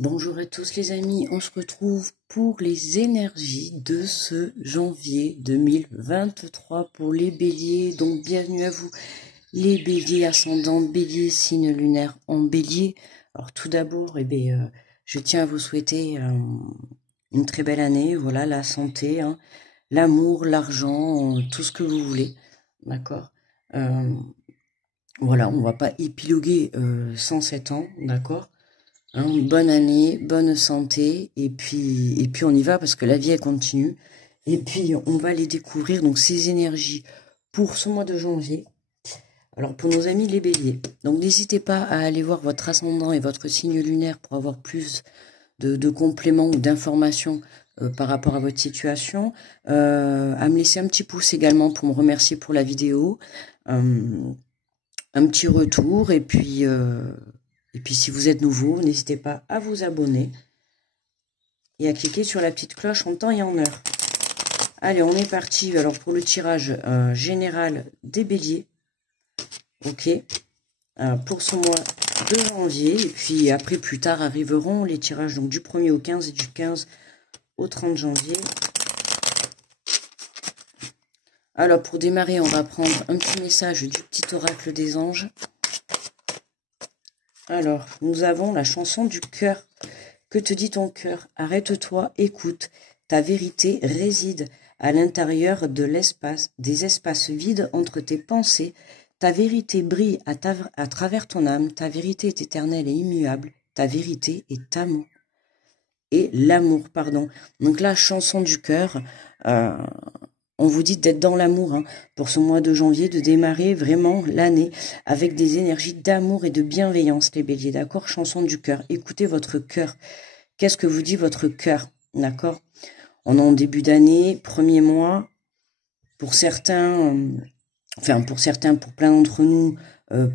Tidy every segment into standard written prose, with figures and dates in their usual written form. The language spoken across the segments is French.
Bonjour à tous les amis, on se retrouve pour les énergies de ce janvier 2023 pour les béliers. Donc bienvenue à vous les béliers, ascendant bélier, signe lunaire en bélier. Alors tout d'abord, je tiens à vous souhaiter une très belle année, voilà, la santé, l'amour, l'argent, tout ce que vous voulez, d'accord. Voilà, on va pas épiloguer 107 ans, d'accord. Bonne année, bonne santé, et puis on y va parce que la vie elle continue. Et puis on va les découvrir, donc ces énergies pour ce mois de janvier. Alors pour nos amis les béliers, donc n'hésitez pas à aller voir votre ascendant et votre signe lunaire pour avoir plus de compléments ou d'informations par rapport à votre situation. À me laisser un petit pouce également pour me remercier pour la vidéo. Un petit retour, et puis si vous êtes nouveau, n'hésitez pas à vous abonner et à cliquer sur la petite cloche en temps et en heure. Allez, on est parti alors pour le tirage général des béliers. Ok, pour ce mois de janvier. Et puis après, plus tard, arriveront les tirages donc du 1er au 15 et du 15 au 30 janvier. Alors, pour démarrer, on va prendre un petit message du petit oracle des anges. Alors, nous avons la chanson du cœur. Que te dit ton cœur? Arrête-toi, écoute. Ta vérité réside à l'intérieur de l'espace, des espaces vides entre tes pensées. Ta vérité brille à travers ton âme. Ta vérité est éternelle et immuable. Ta vérité est amour. Et l'amour, pardon. Donc la chanson du cœur, on vous dit d'être dans l'amour pour ce mois de janvier, de démarrer vraiment l'année avec des énergies d'amour et de bienveillance, les béliers, d'accord? Chanson du cœur, écoutez votre cœur. Qu'est-ce que vous dit votre cœur, d'accord? On est en début d'année, premier mois. Pour certains, pour plein d'entre nous,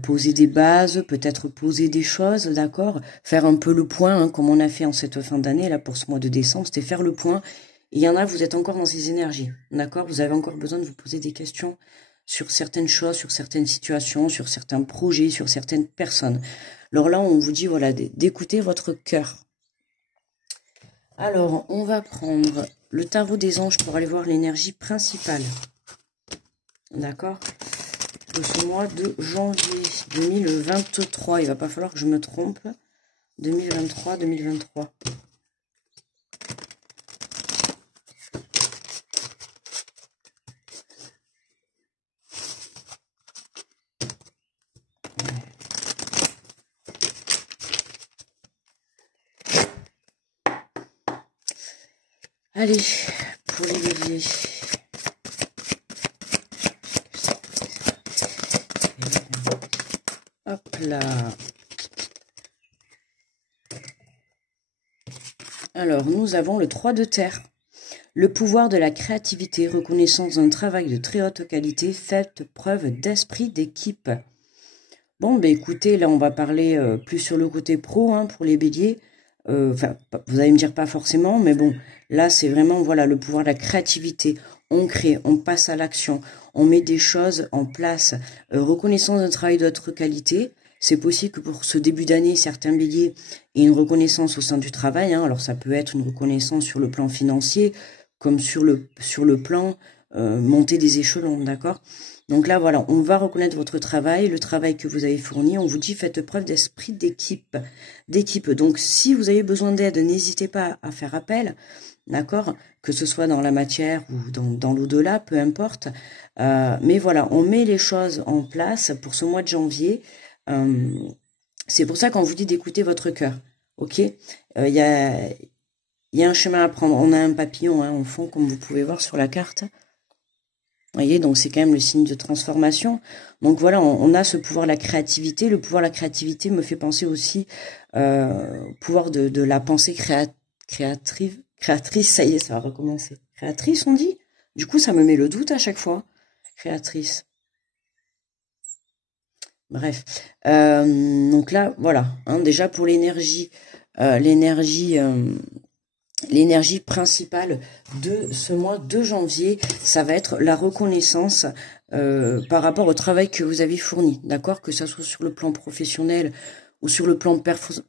poser des bases, peut-être poser des choses, d'accord? Faire un peu le point, comme on a fait en cette fin d'année, là, pour ce mois de décembre, c'était faire le point. Il y en a, vous êtes encore dans ces énergies, d'accord? Vous avez encore besoin de vous poser des questions sur certaines choses, sur certaines situations, sur certains projets, sur certaines personnes. Alors là, on vous dit, voilà, d'écouter votre cœur. Alors, on va prendre le tarot des anges pour aller voir l'énergie principale. D'accord? De ce mois de janvier 2023. Il va pas falloir que je me trompe. 2023. Allez, pour les béliers. Hop là. Alors, nous avons le 3 de terre. Le pouvoir de la créativité, reconnaissance d'un travail de très haute qualité, faites preuve d'esprit d'équipe. Bon, ben écoutez, là on va parler plus sur le côté pro pour les béliers. Enfin, vous allez me dire pas forcément, mais bon, là c'est vraiment voilà le pouvoir de la créativité. On crée, on passe à l'action, on met des choses en place. Reconnaissance d'un travail de haute qualité. C'est possible que pour ce début d'année, certains béliers aient une reconnaissance au sein du travail. Alors ça peut être une reconnaissance sur le plan financier, comme sur le plan monter des échelons, d'accord? Donc là, voilà, on va reconnaître votre travail, le travail que vous avez fourni. On vous dit, faites preuve d'esprit d'équipe. Donc, si vous avez besoin d'aide, n'hésitez pas à faire appel, d'accord? Que ce soit dans la matière ou dans l'au-delà, peu importe. Mais voilà, on met les choses en place pour ce mois de janvier. C'est pour ça qu'on vous dit d'écouter votre cœur, ok? Il y a un chemin à prendre. On a un papillon en fond, comme vous pouvez voir sur la carte. Vous voyez, donc c'est quand même le signe de transformation. Donc voilà, on a ce pouvoir de la créativité. Le pouvoir de la créativité me fait penser aussi au pouvoir de la pensée créatrice. Ça y est, ça va recommencer. Créatrice, on dit? Du coup, ça me met le doute à chaque fois. Créatrice. Bref. Donc là, voilà. Déjà pour l'énergie, l'énergie principale de ce mois de janvier, ça va être la reconnaissance par rapport au travail que vous avez fourni, d'accord? Que ça soit sur le plan professionnel ou sur le plan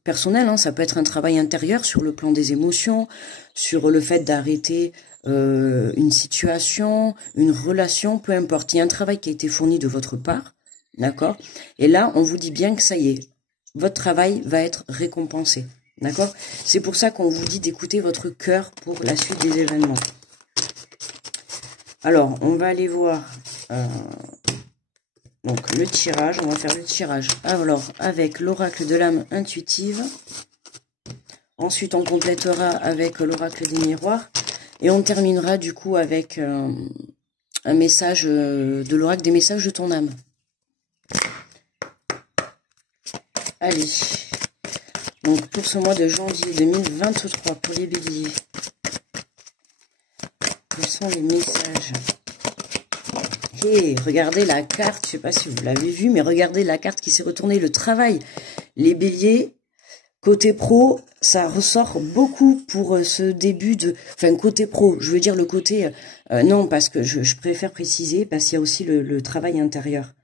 personnel, hein, ça peut être un travail intérieur sur le plan des émotions, sur le fait d'arrêter une situation, une relation, peu importe. Il y a un travail qui a été fourni de votre part, d'accord? Et là, on vous dit bien que ça y est, votre travail va être récompensé, d'accord? C'est pour ça qu'on vous dit d'écouter votre cœur pour la suite des événements. Alors, on va aller voir donc le tirage. On va faire le tirage alors avec l'oracle de l'âme intuitive. Ensuite, on complétera avec l'oracle des miroirs. Et on terminera du coup avec un message de l'oracle des messages de ton âme. Allez. Donc pour ce mois de janvier 2023, pour les béliers, quels sont les messages? Et regardez la carte, je ne sais pas si vous l'avez vu, mais regardez la carte qui s'est retournée, le travail. Les béliers, côté pro, ça ressort beaucoup pour ce début de... Enfin, côté pro, je veux dire le côté... non, parce que je préfère préciser, parce qu'il y a aussi le travail intérieur.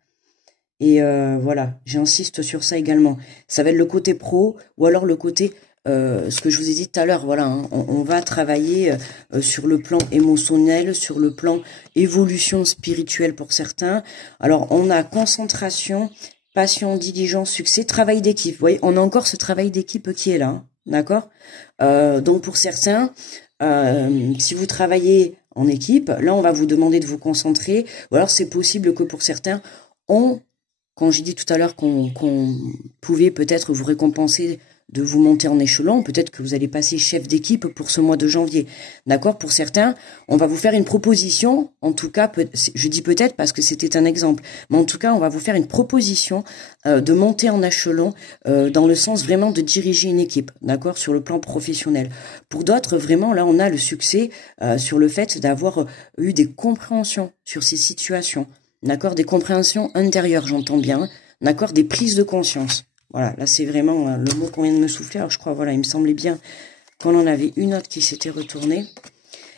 Et voilà, j'insiste sur ça également. Ça va être le côté pro, ou alors le côté... ce que je vous ai dit tout à l'heure, voilà, hein, on va travailler sur le plan émotionnel, sur le plan évolution spirituelle pour certains. Alors, on a concentration, passion, diligence, succès, travail d'équipe. Vous voyez, on a encore ce travail d'équipe qui est là, hein, d'accord? Donc, pour certains, si vous travaillez en équipe, là, on va vous demander de vous concentrer. Ou alors, c'est possible que pour certains, quand j'ai dit tout à l'heure qu'on pouvait peut-être vous récompenser de vous monter en échelon, peut-être que vous allez passer chef d'équipe pour ce mois de janvier. D'accord? Pour certains, on va vous faire une proposition, en tout cas, je dis peut-être parce que c'était un exemple, mais en tout cas, on va vous faire une proposition de monter en échelon dans le sens vraiment de diriger une équipe, d'accord? Sur le plan professionnel. Pour d'autres, vraiment, là, on a le succès sur le fait d'avoir eu des compréhensions sur ces situations, d'accord? Des compréhensions intérieures, j'entends bien, d'accord? Des prises de conscience. Voilà, là c'est vraiment le mot qu'on vient de me souffler. Alors je crois, voilà, il me semblait bien qu'on en avait une autre qui s'était retournée.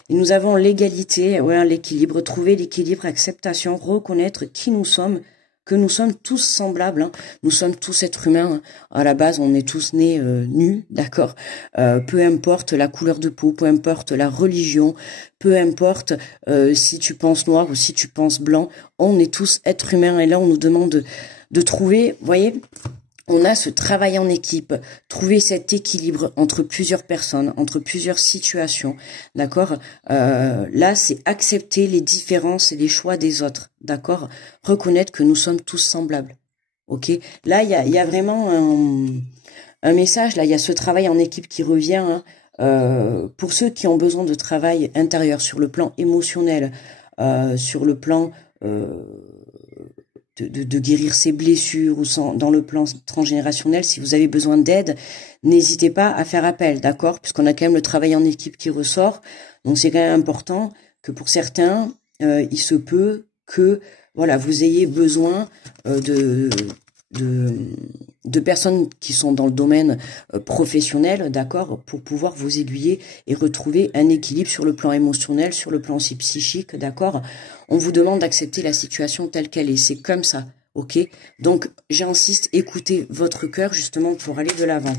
Et nous avons l'égalité, voilà, l'équilibre, trouver l'équilibre, acceptation, reconnaître qui nous sommes, que nous sommes tous semblables. Hein. Nous sommes tous êtres humains. Hein. À la base, on est tous nés nus, d'accord. Peu importe la couleur de peau, peu importe la religion, peu importe si tu penses noir ou si tu penses blanc, on est tous êtres humains. Et là, on nous demande de trouver, vous voyez, on a ce travail en équipe, trouver cet équilibre entre plusieurs personnes, entre plusieurs situations, d'accord? Là, c'est accepter les différences et les choix des autres, d'accord? Reconnaître que nous sommes tous semblables, ok? Là, il y a vraiment un message, là, il y a ce travail en équipe qui revient, hein, pour ceux qui ont besoin de travail intérieur sur le plan émotionnel, sur le plan... De guérir ses blessures ou dans le plan transgénérationnel, si vous avez besoin d'aide, n'hésitez pas à faire appel, d'accord? Puisqu'on a quand même le travail en équipe qui ressort. Donc c'est quand même important que pour certains, il se peut que voilà, vous ayez besoin de personnes qui sont dans le domaine professionnel, d'accord, pour pouvoir vous aiguiller et retrouver un équilibre sur le plan émotionnel, sur le plan aussi psychique, d'accord. On vous demande d'accepter la situation telle qu'elle est, c'est comme ça, ok. Donc j'insiste, écoutez votre cœur justement pour aller de l'avant.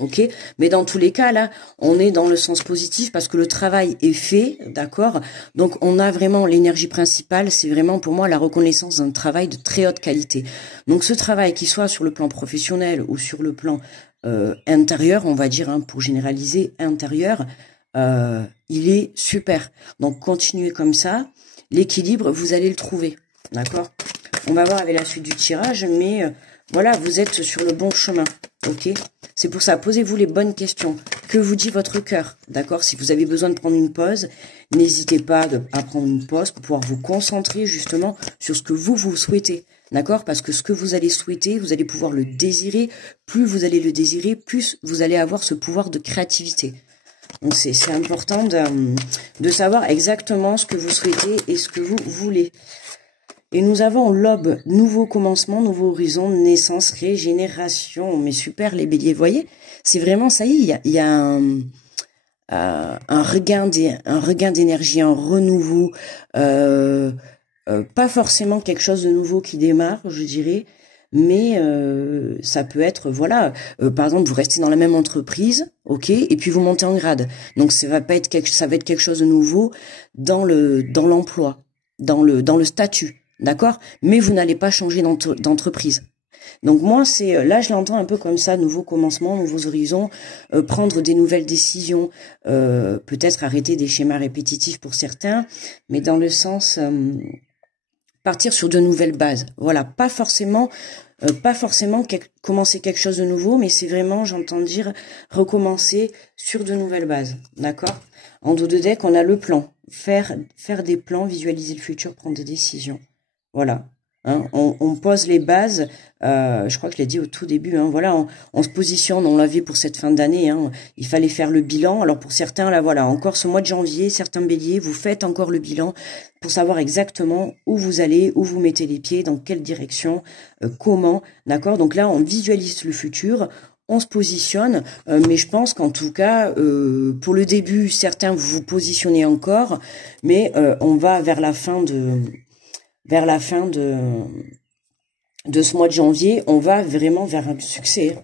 Ok, mais dans tous les cas, là, on est dans le sens positif parce que le travail est fait, d'accord? Donc, on a vraiment l'énergie principale, c'est vraiment pour moi la reconnaissance d'un travail de très haute qualité. Donc, ce travail, qu'il soit sur le plan professionnel ou sur le plan intérieur, on va dire, hein, pour généraliser, intérieur, il est super. Donc, continuez comme ça. L'équilibre, vous allez le trouver, d'accord? On va voir avec la suite du tirage, mais voilà, vous êtes sur le bon chemin, ok? C'est pour ça, posez-vous les bonnes questions. Que vous dit votre cœur, d'accord? Si vous avez besoin de prendre une pause, n'hésitez pas à prendre une pause pour pouvoir vous concentrer justement sur ce que vous souhaitez, d'accord? Parce que ce que vous allez souhaiter, vous allez pouvoir le désirer. Plus vous allez le désirer, plus vous allez avoir ce pouvoir de créativité. Donc c'est important de savoir exactement ce que vous souhaitez et ce que vous voulez. Et nous avons l'aube, nouveau commencement, nouveau horizon, naissance, régénération. Mais super les béliers, vous voyez? C'est vraiment, ça y est, il y a un regain d'énergie, un renouveau. Pas forcément quelque chose de nouveau qui démarre, je dirais. mais ça peut être, voilà, par exemple, vous restez dans la même entreprise, ok, et puis vous montez en grade. Donc ça va être quelque chose de nouveau dans l'emploi, dans le statut, d'accord? Mais vous n'allez pas changer d'entreprise. Donc moi, là, je l'entends un peu comme ça, nouveau commencement, nouveaux horizons, prendre des nouvelles décisions, peut-être arrêter des schémas répétitifs pour certains, mais dans le sens partir sur de nouvelles bases. Voilà, pas forcément commencer quelque chose de nouveau, mais c'est vraiment, j'entends dire, recommencer sur de nouvelles bases, d'accord? En dos de deck, on a le plan, faire des plans, visualiser le futur, prendre des décisions. Voilà. Hein, on pose les bases, je crois que je l'ai dit au tout début, hein, voilà, on se positionne, on l'a vu pour cette fin d'année, hein, il fallait faire le bilan. Alors pour certains, là voilà, encore ce mois de janvier, certains béliers, vous faites encore le bilan pour savoir exactement où vous allez, où vous mettez les pieds, dans quelle direction, comment, d'accord? Donc là, on visualise le futur, on se positionne, mais je pense qu'en tout cas, pour le début, certains vous vous positionnez encore, mais on va vers la fin de ce mois de janvier, on va vraiment vers un succès.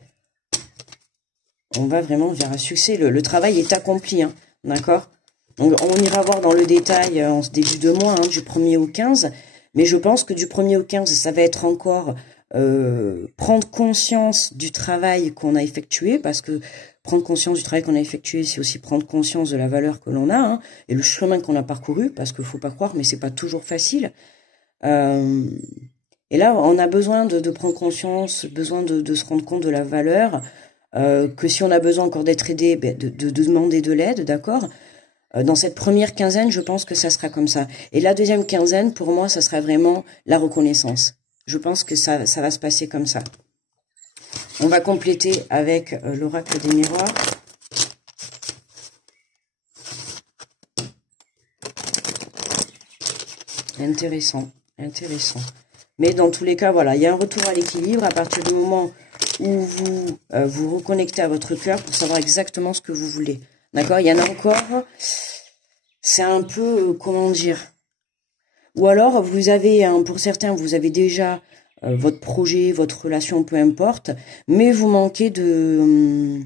On va vraiment vers un succès. Le travail est accompli, hein, d'accord? On ira voir dans le détail en ce début de mois, hein, du 1er au 15. Mais je pense que du 1er au 15, ça va être encore prendre conscience du travail qu'on a effectué, parce que prendre conscience du travail qu'on a effectué, c'est aussi prendre conscience de la valeur que l'on a, hein, et le chemin qu'on a parcouru, parce qu'il faut pas croire, mais c'est pas toujours facile. Et là, on a besoin de prendre conscience, besoin de se rendre compte de la valeur, que si on a besoin encore d'être aidé, de demander de l'aide, d'accord? Dans cette première quinzaine, je pense que ça sera comme ça. Et la deuxième quinzaine, pour moi, ça sera vraiment la reconnaissance. Je pense que ça va se passer comme ça. On va compléter avec l'oracle des miroirs. Intéressant. Mais dans tous les cas, voilà, il y a un retour à l'équilibre à partir du moment où vous vous reconnectez à votre cœur pour savoir exactement ce que vous voulez. D'accord? Il y en a encore, c'est un peu, comment dire, ou alors vous avez, pour certains, vous avez déjà votre projet, votre relation, peu importe, mais vous manquez de,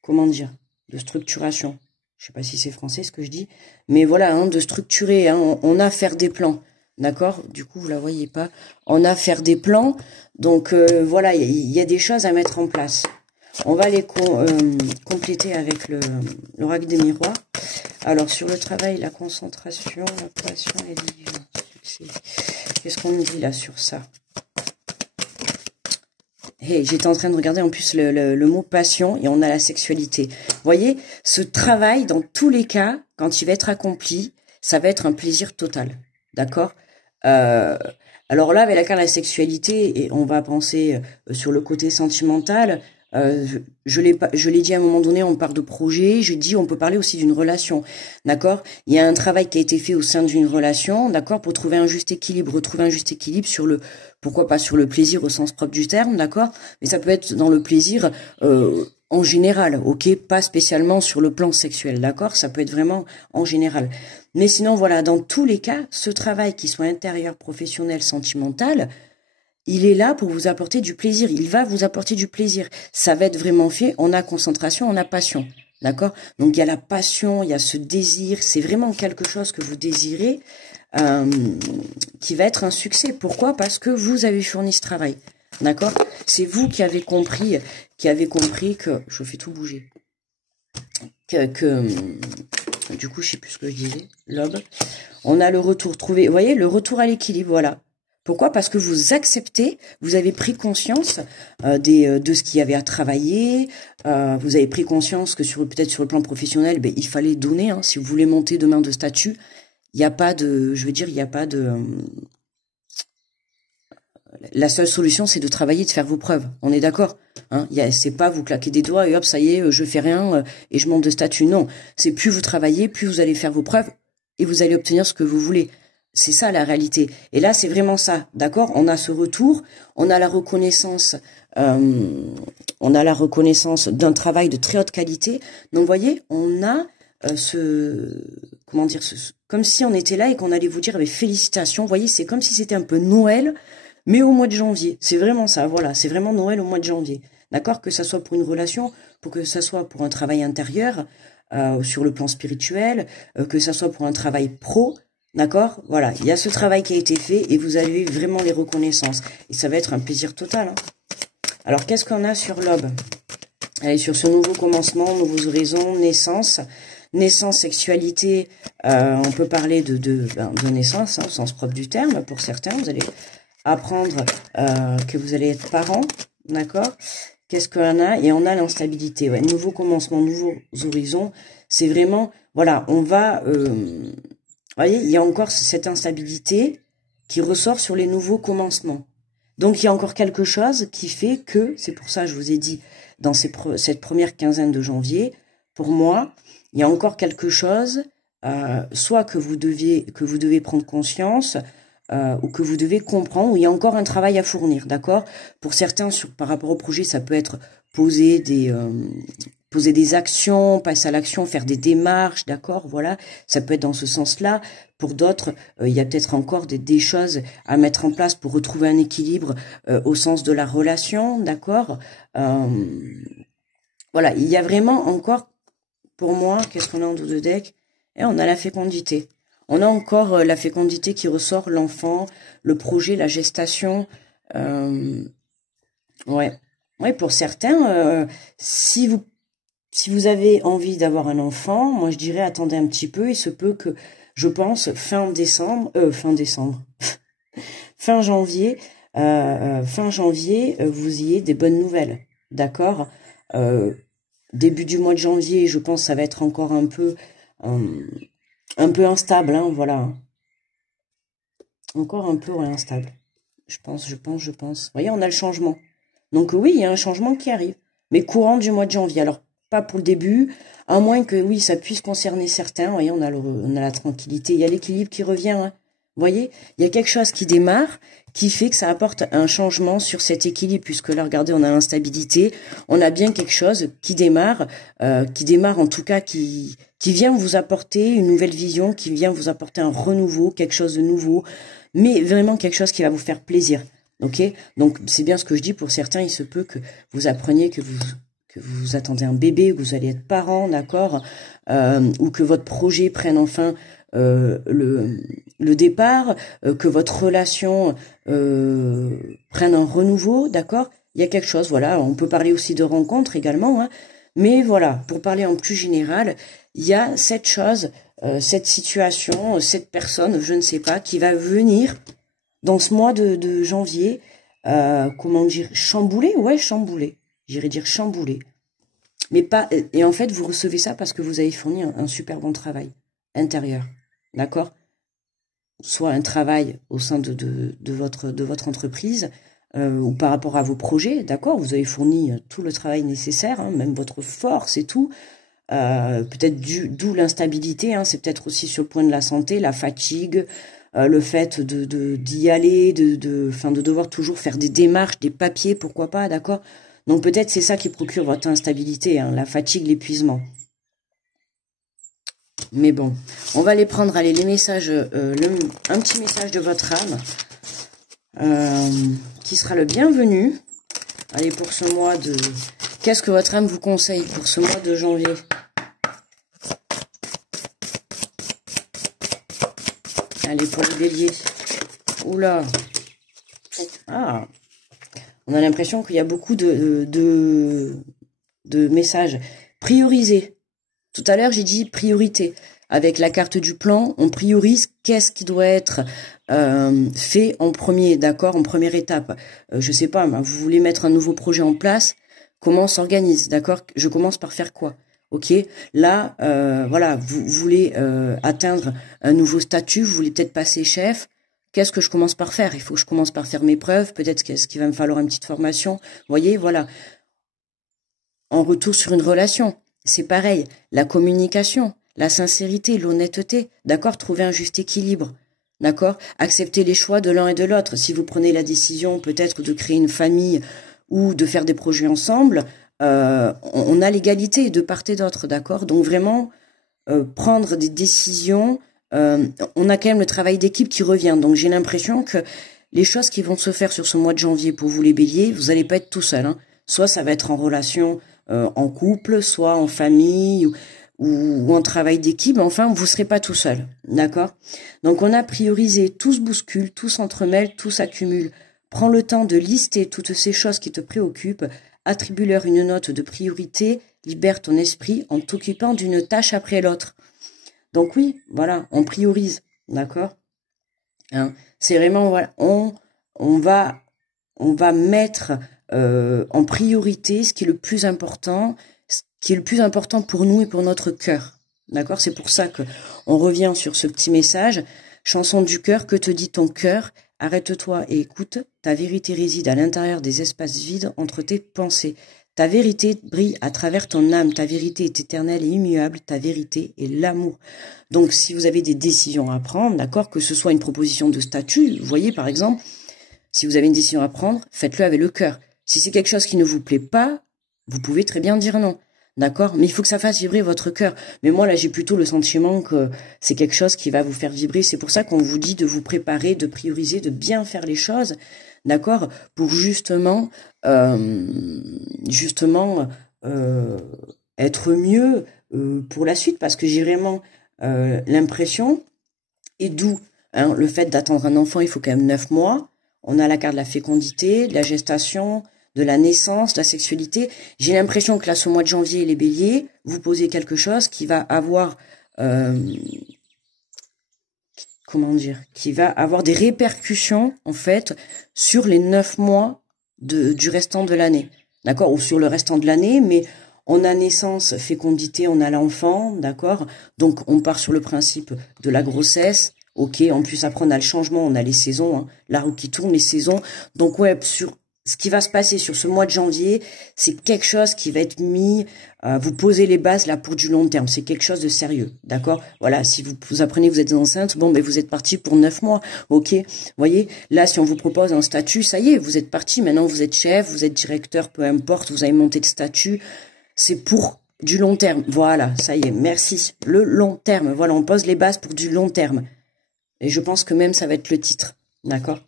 comment dire, de structuration. Je sais pas si c'est français ce que je dis, mais voilà, hein, de structurer, hein, on a à faire des plans. D'accord? Du coup, vous la voyez pas. On a à faire des plans. Donc, voilà, il y a des choses à mettre en place. On va les compléter avec l'oracle des miroirs. Alors, sur le travail, la concentration, la passion et l'illusion. Qu'est-ce qu'on me dit là sur ça? Hey, j'étais en train de regarder en plus le mot passion et on a la sexualité. Vous voyez, ce travail, dans tous les cas, quand il va être accompli, ça va être un plaisir total. D'accord? Alors là, avec la carte de la sexualité, et on va penser sur le côté sentimental, je l'ai dit à un moment donné, on parle de projet, je dis on peut parler aussi d'une relation, d'accord? Il y a un travail qui a été fait au sein d'une relation, d'accord, pour trouver un juste équilibre, retrouver un juste équilibre sur pourquoi pas sur le plaisir au sens propre du terme, d'accord? Mais ça peut être dans le plaisir en général, ok, pas spécialement sur le plan sexuel, d'accord? Ça peut être vraiment en général. Mais sinon, voilà, dans tous les cas, ce travail, qui soit intérieur, professionnel, sentimental, il est là pour vous apporter du plaisir. Il va vous apporter du plaisir. Ça va être vraiment fait. On a concentration, on a passion. D'accord? Donc, il y a la passion, il y a ce désir. C'est vraiment quelque chose que vous désirez qui va être un succès. Pourquoi? Parce que vous avez fourni ce travail. D'accord? C'est vous qui avez compris que... Je fais tout bouger. Du coup, je sais plus ce que je disais. L'aube. On a le retour trouvé. Vous voyez, le retour à l'équilibre, voilà. Pourquoi? Parce que vous acceptez, vous avez pris conscience de ce qu'il y avait à travailler. Vous avez pris conscience que peut-être sur le plan professionnel, il fallait donner. Hein, si vous voulez monter demain de statut, il n'y a pas de... Je veux dire, il n'y a pas de... la seule solution, c'est de travailler, de faire vos preuves. On est d'accord, hein? C'est pas vous claquer des doigts et hop, ça y est, je fais rien et je monte de statut. Non, c'est plus vous travaillez, plus vous allez faire vos preuves et vous allez obtenir ce que vous voulez. C'est ça la réalité. Et là, c'est vraiment ça, d'accord? On a ce retour, on a la reconnaissance d'un travail de très haute qualité. Donc, vous voyez, on a comment dire, comme si on était là et qu'on allait vous dire, félicitations. Vous voyez, c'est comme si c'était un peu Noël, mais au mois de janvier. C'est vraiment ça, voilà, c'est vraiment Noël au mois de janvier. D'accord? Que ça soit pour une relation, pour que ça soit pour un travail intérieur, sur le plan spirituel, que ça soit pour un travail pro, d'accord? Voilà, il y a ce travail qui a été fait et vous avez vraiment les reconnaissances. Et ça va être un plaisir total. Hein. Alors, qu'est-ce qu'on a sur l'aube? Allez, sur ce nouveau commencement, nouveaux horizons, naissance. Naissance, sexualité, on peut parler de naissance, hein, au sens propre du terme. Pour certains, vous allez apprendre que vous allez être parent, d'accord? Qu'est-ce qu'on a? Et on a l'instabilité, ouais. Nouveau commencement, nouveaux horizons. C'est vraiment, voilà, on va, vous voyez, il y a encore cette instabilité qui ressort sur les nouveaux commencements. Donc, il y a encore quelque chose qui fait que, c'est pour ça que je vous ai dit, dans cette première quinzaine de janvier, pour moi, il y a encore quelque chose, soit que vous devez prendre conscience, ou que vous devez comprendre, où il y a encore un travail à fournir, d'accord? Pour certains, par rapport au projet, ça peut être poser des actions, passer à l'action, faire des démarches, d'accord? Voilà, ça peut être dans ce sens-là. Pour d'autres, il y a peut-être encore des choses à mettre en place pour retrouver un équilibre au sens de la relation, d'accord? Voilà, il y a vraiment encore, pour moi, qu'est-ce qu'on a en dos de deck? Et on a la fécondité. On a encore la fécondité qui ressort, l'enfant, le projet, la gestation. Ouais, pour certains, si vous avez envie d'avoir un enfant, moi je dirais attendez un petit peu. Il se peut que, je pense, fin janvier, vous ayez des bonnes nouvelles, d'accord? Début du mois de janvier, je pense, ça va être encore un peu instable, hein, voilà. Encore un peu instable. Je pense. Vous voyez, on a le changement. Donc oui, il y a un changement qui arrive. Mais courant du mois de janvier. Alors, pas pour le début, à moins que, oui, ça puisse concerner certains. Vous voyez, on a la tranquillité. Il y a l'équilibre qui revient. Hein. Vous voyez, il y a quelque chose qui démarre, qui fait que ça apporte un changement sur cet équilibre. Puisque là, regardez, on a l'instabilité. On a bien quelque chose qui démarre en tout cas, qui vient vous apporter une nouvelle vision, qui vient vous apporter un renouveau, quelque chose de nouveau, mais vraiment quelque chose qui va vous faire plaisir. Ok? Donc, c'est bien ce que je dis. Pour certains, il se peut que vous appreniez que vous attendez un bébé, que vous allez être parent, d'accord? Ou que votre projet prenne enfin le départ, que votre relation prenne un renouveau, d'accord? Il y a quelque chose, voilà. On peut parler aussi de rencontres également, hein. Mais voilà, pour parler en plus général, il y a cette chose, cette situation, cette personne, je ne sais pas, qui va venir dans ce mois de janvier, comment dire, chambouler, ouais, chambouler. J'irais dire chambouler. Mais pas, et en fait, vous recevez ça parce que vous avez fourni un super bon travail intérieur. D'accord? Soit un travail au sein de votre entreprise, ou par rapport à vos projets, d'accord? Vous avez fourni tout le travail nécessaire, hein, même votre force et tout. Peut-être d'où l'instabilité, hein, c'est peut-être aussi sur le point de la santé, la fatigue, le fait d'y aller, de devoir toujours faire des démarches, des papiers, pourquoi pas, d'accord? Donc peut-être c'est ça qui procure votre instabilité, hein, la fatigue, l'épuisement. Mais bon, on va aller prendre, allez, les messages, un petit message de votre âme, qui sera le bienvenu. Allez, pour ce mois de... Qu'est-ce que votre âme vous conseille pour ce mois de janvier? Allez, pour les béliers. Oula. Ah. On a l'impression qu'il y a beaucoup de messages. Prioriser. Tout à l'heure, j'ai dit priorité. Avec la carte du plan, on priorise qu'est-ce qui doit être fait en premier, d'accord, en première étape. Je sais pas, vous voulez mettre un nouveau projet en place, comment on s'organise, d'accord? Je commence par faire quoi? Ok, là, voilà, vous voulez atteindre un nouveau statut, vous voulez peut-être passer chef. Qu'est-ce que je commence par faire? Il faut que je commence par faire mes preuves, peut-être qu'est-ce qu'il va me falloir une petite formation. Vous voyez, voilà. En retour sur une relation, c'est pareil, la communication, la sincérité, l'honnêteté, d'accord, trouver un juste équilibre, d'accord, accepter les choix de l'un et de l'autre. Si vous prenez la décision peut-être de créer une famille ou de faire des projets ensemble, on a l'égalité de part et d'autre, d'accord. Donc vraiment, prendre des décisions, on a quand même le travail d'équipe qui revient. Donc j'ai l'impression que les choses qui vont se faire sur ce mois de janvier pour vous les béliers, vous n'allez pas être tout seul. Hein. Soit ça va être en relation, en couple, soit en famille ou en travail d'équipe. Enfin, vous ne serez pas tout seul. D'accord? Donc, on a priorisé, tout se bouscule, tout s'entremêle, tout s'accumule. Prends le temps de lister toutes ces choses qui te préoccupent. Attribue-leur une note de priorité. Libère ton esprit en t'occupant d'une tâche après l'autre. Donc oui, voilà, on priorise. D'accord? Hein, c'est vraiment, voilà, on va mettre en priorité ce qui est le plus important, pour nous et pour notre cœur. D'accord? C'est pour ça que on revient sur ce petit message. Chanson du cœur, que te dit ton cœur? Arrête-toi et écoute. Ta vérité réside à l'intérieur des espaces vides entre tes pensées. Ta vérité brille à travers ton âme. Ta vérité est éternelle et immuable. Ta vérité est l'amour. Donc, si vous avez des décisions à prendre, d'accord, que ce soit une proposition de statut, vous voyez, par exemple, si vous avez une décision à prendre, faites-le avec le cœur. Si c'est quelque chose qui ne vous plaît pas, vous pouvez très bien dire non. D'accord? Mais il faut que ça fasse vibrer votre cœur. Mais moi, là, j'ai plutôt le sentiment que c'est quelque chose qui va vous faire vibrer. C'est pour ça qu'on vous dit de vous préparer, de prioriser, de bien faire les choses. D'accord? Pour justement être mieux pour la suite. Parce que j'ai vraiment l'impression, et d'où le fait d'attendre un enfant, il faut quand même 9 mois. On a la carte de la fécondité, de la gestation, de la naissance, de la sexualité. J'ai l'impression que là, ce mois de janvier, les béliers, vous posez quelque chose qui va avoir, qui va avoir des répercussions, en fait, sur les 9 mois du restant de l'année. D'accord? Ou sur le restant de l'année, mais on a naissance, fécondité, on a l'enfant, d'accord? Donc, on part sur le principe de la grossesse. Ok, en plus, après, on a le changement, on a les saisons, hein, la roue qui tourne, les saisons. Donc, ouais, sur ce qui va se passer sur ce mois de janvier, c'est quelque chose qui va être mis, vous posez les bases là pour du long terme, c'est quelque chose de sérieux, d'accord? Voilà, si vous apprenez, vous êtes enceinte, bon, ben vous êtes parti pour 9 mois, ok? Vous voyez, là, si on vous propose un statut, ça y est, vous êtes parti, maintenant vous êtes chef, vous êtes directeur, peu importe, vous avez monté de statut, c'est pour du long terme, voilà, ça y est, merci. Le long terme, voilà, on pose les bases pour du long terme. Et je pense que même ça va être le titre, d'accord?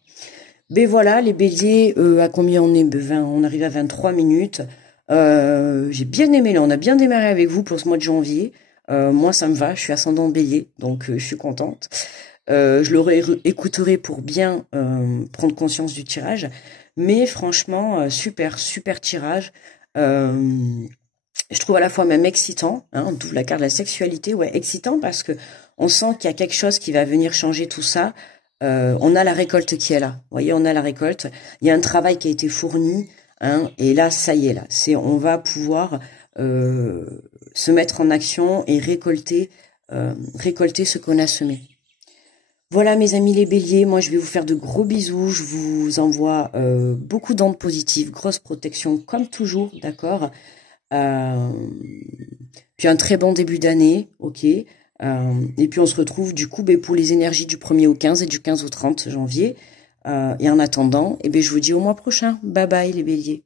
Ben voilà, les béliers, à combien on est? On arrive à 23 minutes. J'ai bien aimé, là, on a bien démarré avec vous pour ce mois de janvier. Moi, ça me va, je suis ascendant bélier, donc je suis contente. Je l'aurai écouterai pour bien prendre conscience du tirage. Mais franchement, super tirage. Je trouve à la fois même excitant, hein, d'où la carte de la sexualité, ouais, excitant parce que on sent qu'il y a quelque chose qui va venir changer tout ça. On a la récolte qui est là. Vous voyez, on a la récolte. Il y a un travail qui a été fourni, hein, et là, ça y est, là. On va pouvoir se mettre en action et récolter ce qu'on a semé. Voilà, mes amis les béliers, moi je vais vous faire de gros bisous. Je vous envoie beaucoup d'ondes positives, grosse protection comme toujours, d'accord. Puis un très bon début d'année, ok. Et puis on se retrouve du coup pour les énergies du 1er au 15 et du 15 au 30 janvier. Et en attendant, je vous dis au mois prochain. Bye bye les béliers.